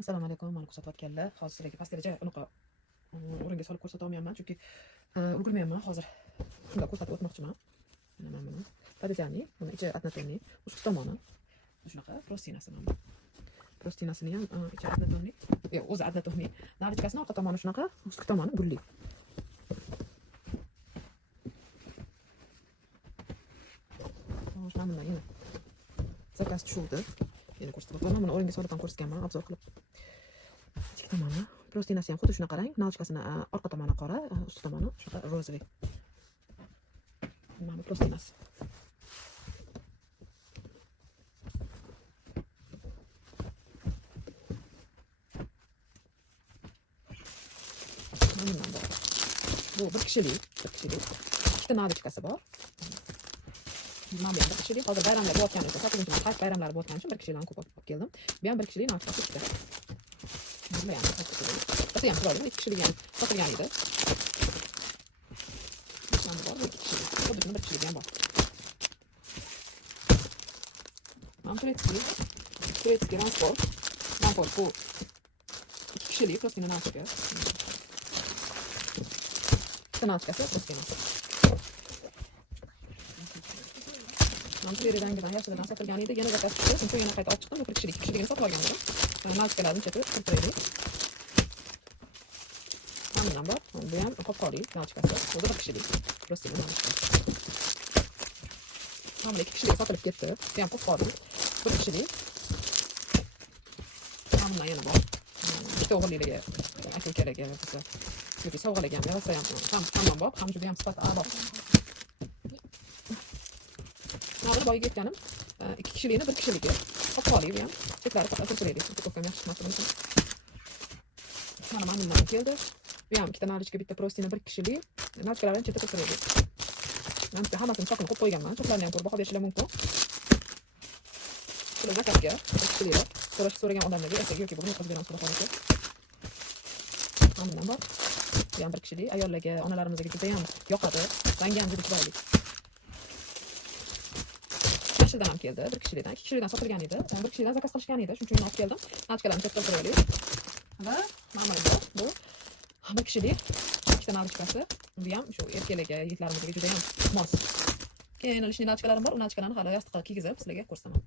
Assalomu alaykum. Mana ko'rsatayotganlar. Hozir sizlarga pastelaja unaqa o'ringa solib ko'rsata olmayapman, chunki ulgurmayapman. Hozir shunday ko'rsatib o'tmoqchiman. Mana buni podetyaning, buni ichi adnatonni, ustki tomoni shunaqa prostinasi mana. Prostinasini ham ichi adnatonni, o'zi adnatonni, narichkasini orqa tomoni shunaqa, ustki tomoni gulli. Mana bundan yana zakaz tushuvdi. Yana ko'rsatib o'taman. Buni o'ringa solib ham ko'rsatganman, obzor qilib. Ichki tomoni prostinasi ham xuddi shunaqa rang, narichkasini orqa tomoni qora, ustki tomoni shunaqa rozoviy. Mana prostinasi. Bu bir kishilik. Ikkita narichkasi bor. Mana bu bir kishilik. Hozir bayramlar bo'layotgan edi. Sotilishim, qayt bayramlar bo'layotgan uchun bir kishilikdan ko'p olib keldim. Bu ham bir kishilik narichkasi ikkita. Nima ham Basi ham chiroyli, ikki kishilik ham sotilgan edi. Mana bor, bir kishilik. Xuddi bir kishilik ham bor. Mana turetskiy ransport. Ransport bu ikki kishilik, prostina narichka. Narichkasi prostinasi. Manzuri rangidan yashildan sotilgan edi. Yana zakaz tushdi. Shuncha yana qayta olib chiqdim. Bu bir kishilik, ikkiligini sotib olgandim. Narichkalarni chetib qirqtiraylik. Mana bor. Bu ham qopqorli narichkasi. Bu bir kishilik. Prostina narichkasi. Mana ikki kishilik sotilib ketdi. Bu ham qopqorli. Bir kishilik. Mana yana bor. Ikkita o'g'illigiga aka kerak bo'lsa. Yoki sovg'alarga ham bersa ham hamma bor. Ham juda ham sifati a'lo. Mana boyiga aytganim, ikki kishilikni bir kishiligi. Qopqorli bu ham. Chetlari qirqtiraylik. Ko'pkam yaxshi xizmat mana bundan keldi. Bu ham ikkita narichka, bitta prostina, bir kishilik. Narichkalarni chetga qirqtiraylik. Men hammasini choqni qo'yib qo'yganman. Choqlarni ham ko'rib baho berishlar mumkin. Shular zakazga, kishiliklar, so'ragan odamlarga ertaga yoki bugun o'tkazib beramiz xudo xohlasa. Mana bundan bor. Bu ham bir kishilik, ayollarga, onalarimizga juda ham yoqadi. Rangi ham juda chiroyli. Yashildan ham keldi, bir kishilikdan, ikki kishilikdan sotilgan edi. Bir kishilikdan zakaz qilishgan edi, shuning uchun olib keldim. Narichkalarni chetga qo'yaylik. Va mana bu bir kishilik, ikkita narichkasi. Bu ham shu erkaklarga, yigitlarimizga juda ham mos. Keyin ilishli narichkalarim bor, u narichkalarni hali yostiqqa kiygizib sizlarga ko'rsataman.